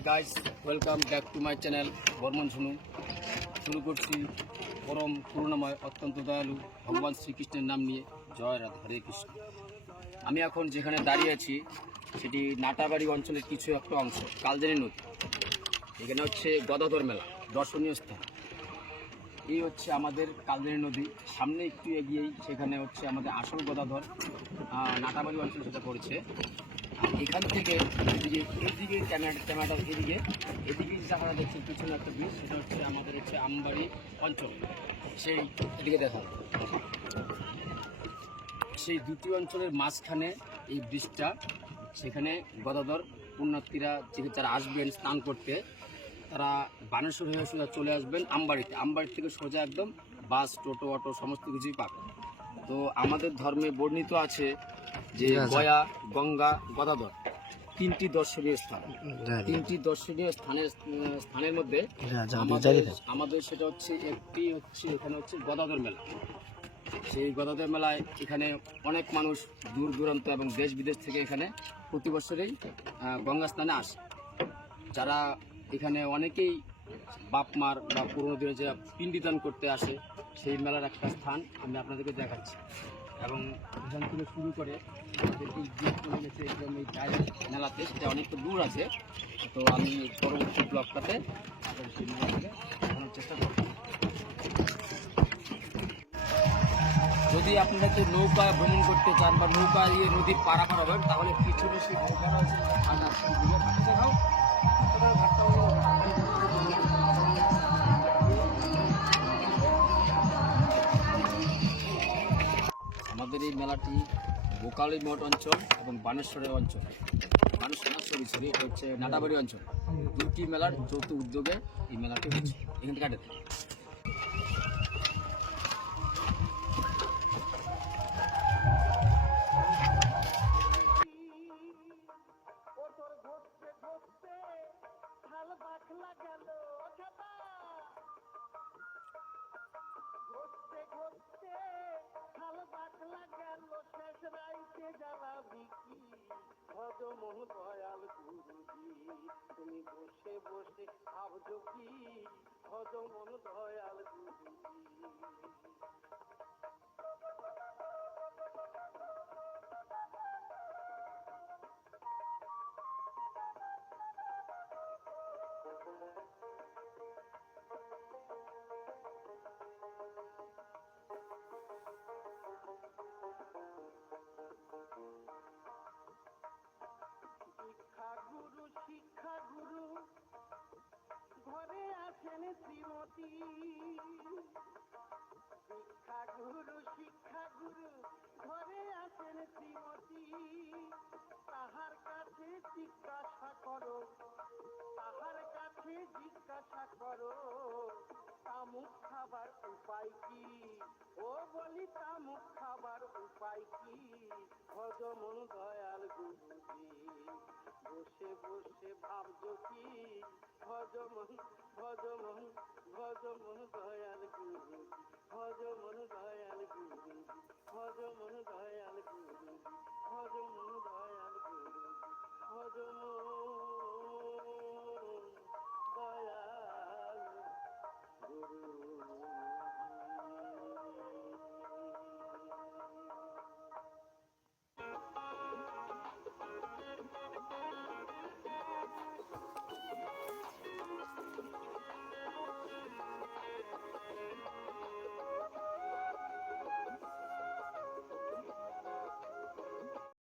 High guys, welcome back to my channel Barman শুনু। শুরু করছি পরম করুণাময় অত্যন্ত দয়ালু ভগবান শ্রীকৃষ্ণের নাম নিয়ে। জয় রাধা, হরে কৃষ্ণ। আমি এখন যেখানে দাঁড়িয়ে আছি সেটি নাটাবাড়ি অঞ্চলের কিছু একটা অংশ, কালজানি নদী। এখানে হচ্ছে গদাধর মেলা, দর্শনীয় স্থান। এই হচ্ছে আমাদের কালজানি নদী। সামনে একটু এগিয়েই সেখানে হচ্ছে আমাদের আসল গদাধর নাটাবাড়ি অঞ্চল সেটা পড়েছে। এখান থেকে এদিকে ক্যামেরাটা এদিকে যেটা আমরা দেখছি পিছনে একটা ব্রিজ, সেটা হচ্ছে আমাদের হচ্ছে আমবাড়ি অঞ্চল। সেই এদিকে দেখা সেই দুটি অঞ্চলের মাঝখানে এই ব্রিজটা। সেখানে গদাধর পুণ্যার্থীরা যারা আসবেন স্নান করতে, তারা বানেশ্বর হয়ে সোজা চলে আসবেন আমবাড়িতে। আমবাড়ি থেকে সোজা একদম বাস, টোটো, অটো সমস্ত কিছুই পাবেন। তো আমাদের ধর্মে বর্ণিত আছে যে গয়া, গঙ্গা, গদাধর তিনটি দর্শনীয় স্থান। তিনটি দর্শনীয় স্থানের মধ্যে আমাদের সেটা হচ্ছে একটি হচ্ছে এখানে হচ্ছে গদাধর মেলা। সেই গদাধর মেলায় এখানে অনেক মানুষ দূর দূরান্ত এবং দেশ বিদেশ থেকে এখানে প্রতি বছরেই গঙ্গা স্নানে আসে। যারা এখানে অনেকেই বাপ মার বা পুরোনো দিনে যারা পিণ্ডিদান করতে আসে, সেই মেলার একটা স্থান আমি আপনাদেরকে দেখাচ্ছি। এবং এখান থেকে শুরু করে চলে গেছে একদম এই ডাইরেক্ট মেলাতে, সেটা অনেকটা দূর আছে। তো আমি পরবর্তী ব্লগটাতে আপনাদের সেই মেলাটাকে দেখানোর চেষ্টা করব। যদি আপনারা কেউ নৌকা ভ্রমণ করতে চান বা নৌকা দিয়ে নদীর পারাপার হবেন, তাহলে পিছনে সেই নৌকা রয়েছে, আমাদের এই মেলাটি বোকালি মঠ অঞ্চল এবং বানেশ্বরের অঞ্চল, এটা হচ্ছে নাটাবাড়ি অঞ্চল, দুটি মেলার যৌথ উদ্যোগে এই মেলাটি হচ্ছে। এখান থেকে কাটে ভজমন দয়াল গুরুজি, তুমি বসে বসে ভাবছো কি? ভজমন দয়াল গুরুজি। শিক্ষা গুরু ঘরে আছেন শ্রীমতী। শিক্ষা গুরু ঘরে আছেন শ্রীমতী। তাহার কাছে জিজ্ঞাসা করো, তামুক খাবার উপায় কি? ও বলি তামুক খাবার উপায় কি? ভজমন দয়াল গুরুজি, বসে বসে ভাবছো কি? ভজমন দয়াল